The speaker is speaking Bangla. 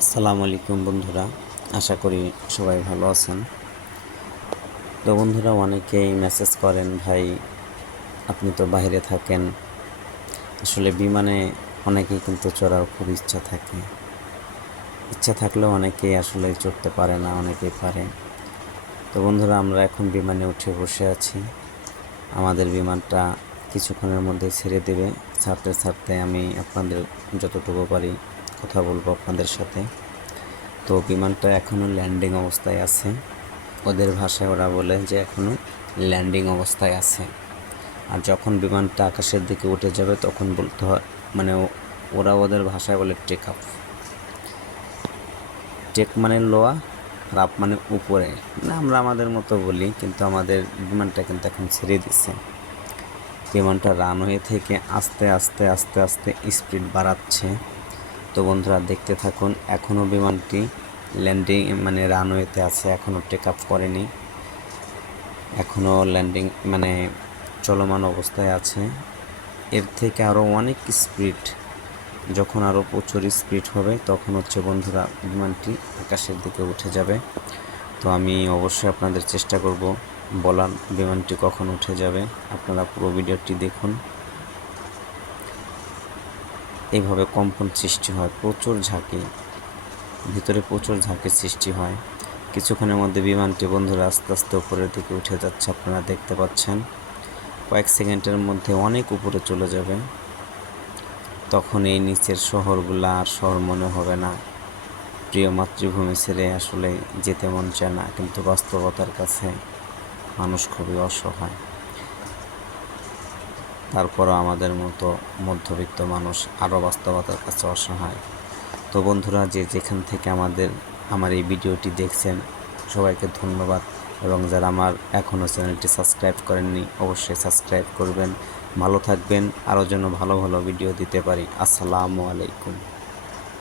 আসসালামু আলাইকুম বন্ধুরা, আশা করি সবাই ভালো আছেন। তো বন্ধুরা, অনেকেই মেসেজ করেন, ভাই আপনি তো বাইরে থাকেন, আসলে বিমানে অনেকেই কিন্তু চড়ার খুব ইচ্ছা থাকলেও অনেকেই আসলে চড়তে পারে না, অনেকেই পারে। তো বন্ধুরা, আমরা এখন বিমানে উঠে বসে আছি। আমাদের বিমানটা কিছুক্ষণের মধ্যে ছেড়ে দেবে। ছাড়তে ছাড়তে আমি আপনাদের যতটুকু পারি কথা বলবো আপনাদের সাথে। তো বিমানটা এখনও ল্যান্ডিং অবস্থায় আছে। ওদের ভাষায় ওরা বলে যে এখনও ল্যান্ডিং অবস্থায় আছে। আর যখন বিমানটা আকাশের দিকে উঠে যাবে তখন বলতে হয়, মানে ওরা ওদের ভাষায় বলে টেক আপ। টেক মানে লোয়া, আর আপ মানে উপরে, মানে আমরা আমাদের মতো বলি, কিন্তু আমাদের বিমানটা কিন্তু এখন ছেড়ে দিচ্ছে। বিমানটা রানওয়ে থেকে আস্তে আস্তে আস্তে আস্তে স্পিড বাড়াচ্ছে। তো বন্ধুরা, দেখতে থাকুন। এখনও বিমানটি ল্যান্ডিং মানে রানওয়েতে আছে, এখনও টেক আপ করেনি, এখনও ল্যান্ডিং মানে চলমান অবস্থায় আছে। এর থেকে আরও অনেক স্পিড, যখন আরও প্রচুর স্পিড হবে তখন হচ্ছে বন্ধুরা বিমানটি আকাশের দিকে উঠে যাবে। তো আমি অবশ্যই আপনাদের চেষ্টা করব বলার বিমানটি কখন উঠে যাবে। আপনারা পুরো ভিডিওটি দেখুন। এইভাবে কম্পন সৃষ্টি হয়, প্রচুর ঝাঁকি, ভিতরে প্রচুর ঝাঁকির সৃষ্টি হয়। কিছুক্ষণের মধ্যে বিমানটি বন্ধুরা আস্তে আস্তে উপরের দিকে উঠে যাচ্ছে, আপনারা দেখতে পাচ্ছেন। কয়েক সেকেন্ডের মধ্যে অনেক উপরে চলে যাবে। তখন এই নিচের শহরগুলা আর শহর মনে হবে না। প্রিয় মাতৃভূমি ছেড়ে আসলে যেতে মন চায় না, কিন্তু বাস্তবতার কাছে মানুষ খুবই অসহায়। তারপরও আমাদের মতো মধ্যবিত্ত মানুষ আরও বাস্তবতার কাছে অসহায়। তো বন্ধুরা, যে যেখান থেকে আমার এই ভিডিওটি দেখছেন, সবাইকে ধন্যবাদ। এবং যারা আমার এখনও চ্যানেলটি সাবস্ক্রাইব করেননি, অবশ্যই সাবস্ক্রাইব করবেন। ভালো থাকবেন, আরও যেন ভালো ভালো ভিডিও দিতে পারি। আসসালামু আলাইকুম।